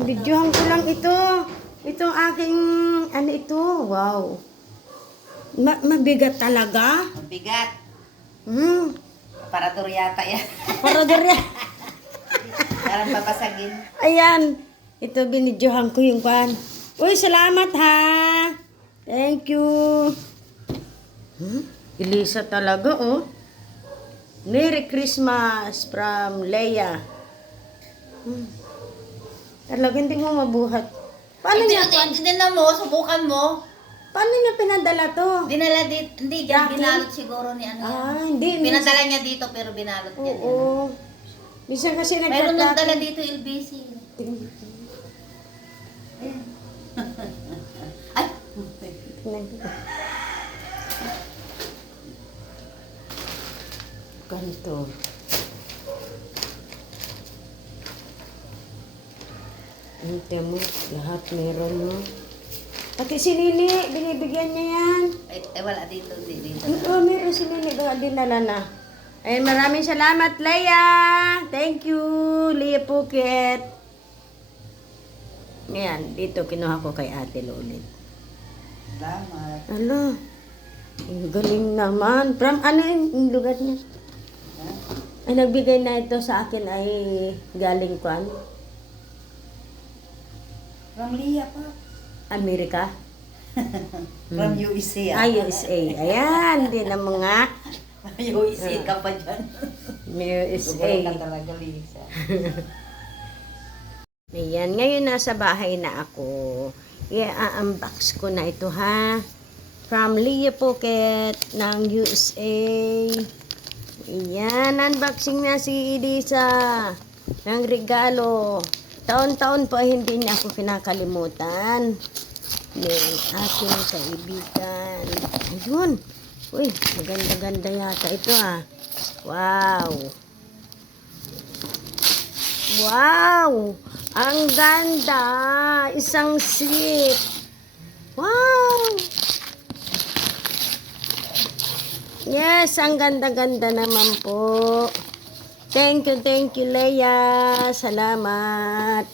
Videohan ko lang ito. Itong aking, ano ito? Wow. Mabigat talaga. Mabigat. Hmm. Aparador yata yan. Para dire. Parang papasagin. Ayan. Ito, binidyohan ko yung kwan. Uy, salamat ha. Thank you. Elisa talaga, oh. Merry Christmas from Leia. Talaga hindi mo mabuhat. Paano niya? Tinan mo, subukan mo. Paano niya pinadala to? Dinala dito, hindi dyan, Jackie? binalot siguro ni ano yan. Ah, hindi. Pinadala niya dito pero binalot niya. Oo. Minsan kasi Mayroon nang dala nagtatapon. dito, LBC. Ay! Ganito. Hintay mo, lahat meron mo. Pati si Lili, binibigyan niya yan. Ay, wala dito, hindi dito. Oo, meron si Lili, baka dinala na. Ayun, maraming salamat, Leia. Thank you, Leia Phuket. Ngayon, dito kinuha ko kay Ate Lolit. Salamat. Alo, ang galing naman. From ano yung lugar niya? Ay, nagbigay na ito sa akin ay galing kwan. From Lia pa. Amerika? From USA. Ah, USA. Ayan, hindi na mga USA ka pa dyan. USA. Sugal ka talaga, Lisa. Ayan, ngayon nasa bahay na ako. I-unbox ko na ito ha. From Leia Phuket ng USA. Ayan, unboxing na si Elisa ng regalo. Taon-taon po hindi niya ako kinakalimutan. Yung aking kaibigan. Ayun. Uy, maganda-ganda yata ito ah. Wow. Wow! Ang ganda! Isang seat. Wow! Yes, ang ganda-ganda naman po. Thank you, Leia. Salamat.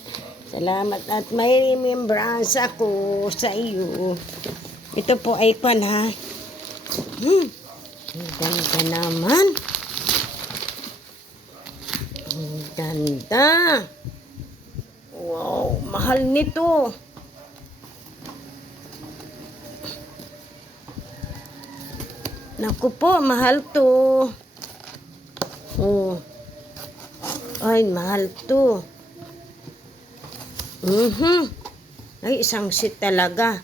Salamat at may remembrance ako sa iyo. Ito po ay pan ha. Ang ganda naman. Ang ganda. Wow, mahal nito. Naku po, mahal to. Oh. Ay, mahal to. Ay, isang seat talaga.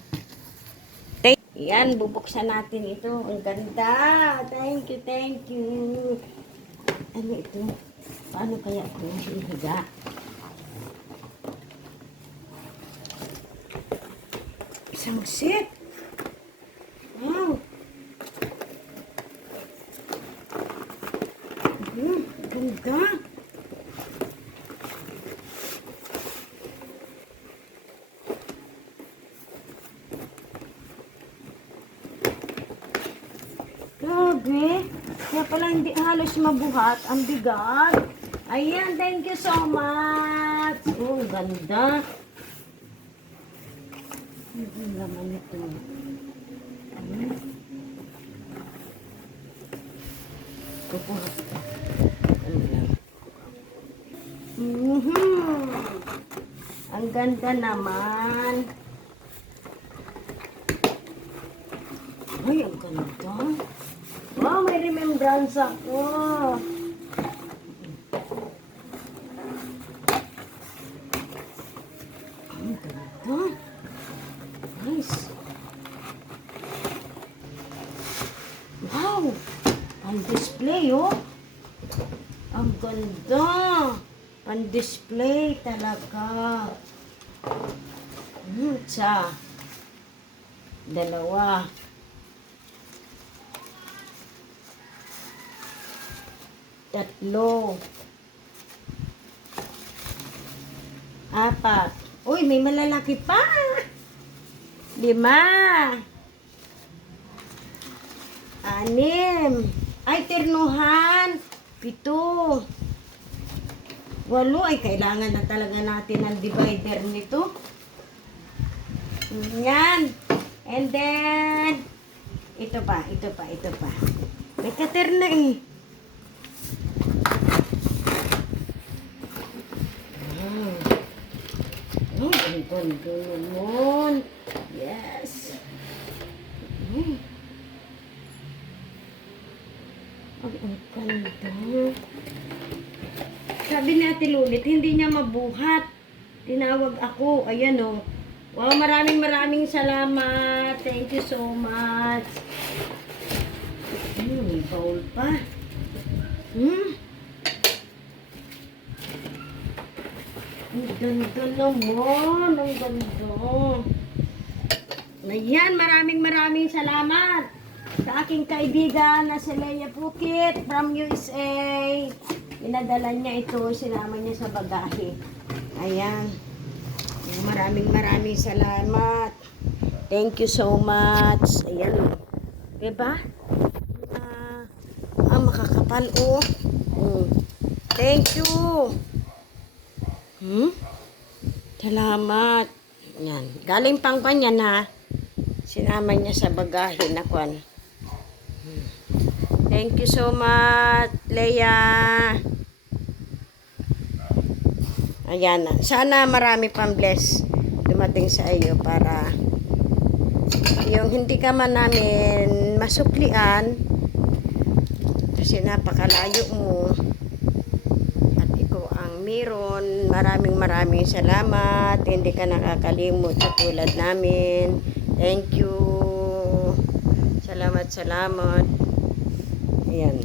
Yan, bubuksan natin ito. Ang ganda. Thank you. Ano ito? Paano kaya ito hihiga? Isang seat. Wow. Ganda. Grabe. Kaya pala hindi halos mabuhat. Ang bigat. Ayan, thank you so much. Oh, ganda. Ang laman ito. Kupuhat ka. Ang ganda naman. Ay, ang ganda. Wow, may remembrance ako. Ang ganda. Nice. Wow. Ang display, oh. Ang ganda. Ang display talaga. Isa. Dalawa. Tatlo. Apat. Uy, may malalaki pa. 5. 6. Ay, ternuhan. 7. 8 ay kailangan na talaga natin ng divider nito. Yan. And then, ito pa. May cutter na eh. Ang ganda naman. Yes. Ang ganda. Sabi ni Ate Lulit, hindi niya mabuhat. Tinawag ako. Ayan o. Wow, maraming salamat. Thank you so much. May bowl pa. Ang ganda naman. Ang ganda. Ayan, maraming salamat sa aking kaibigan na si Leia Pukit from USA. Pinadala niya ito, sinama niya sa bagahe. Ayan. Maraming salamat. Thank you so much. Ayan. Diba? Makakapal oh. Thank you. Salamat. Yan. Galing pang yan ha. Sinama niya sa bagahe na kwan. Thank you so much, Leia. Ayan na. Sana marami pang bless dumating sa iyo para yung hindi ka man namin masuklian kasi napakalayo mo at ikaw ang meron. Maraming salamat. Hindi ka nakakalimot sa tulad namin. Thank you. Salamat. Ayan.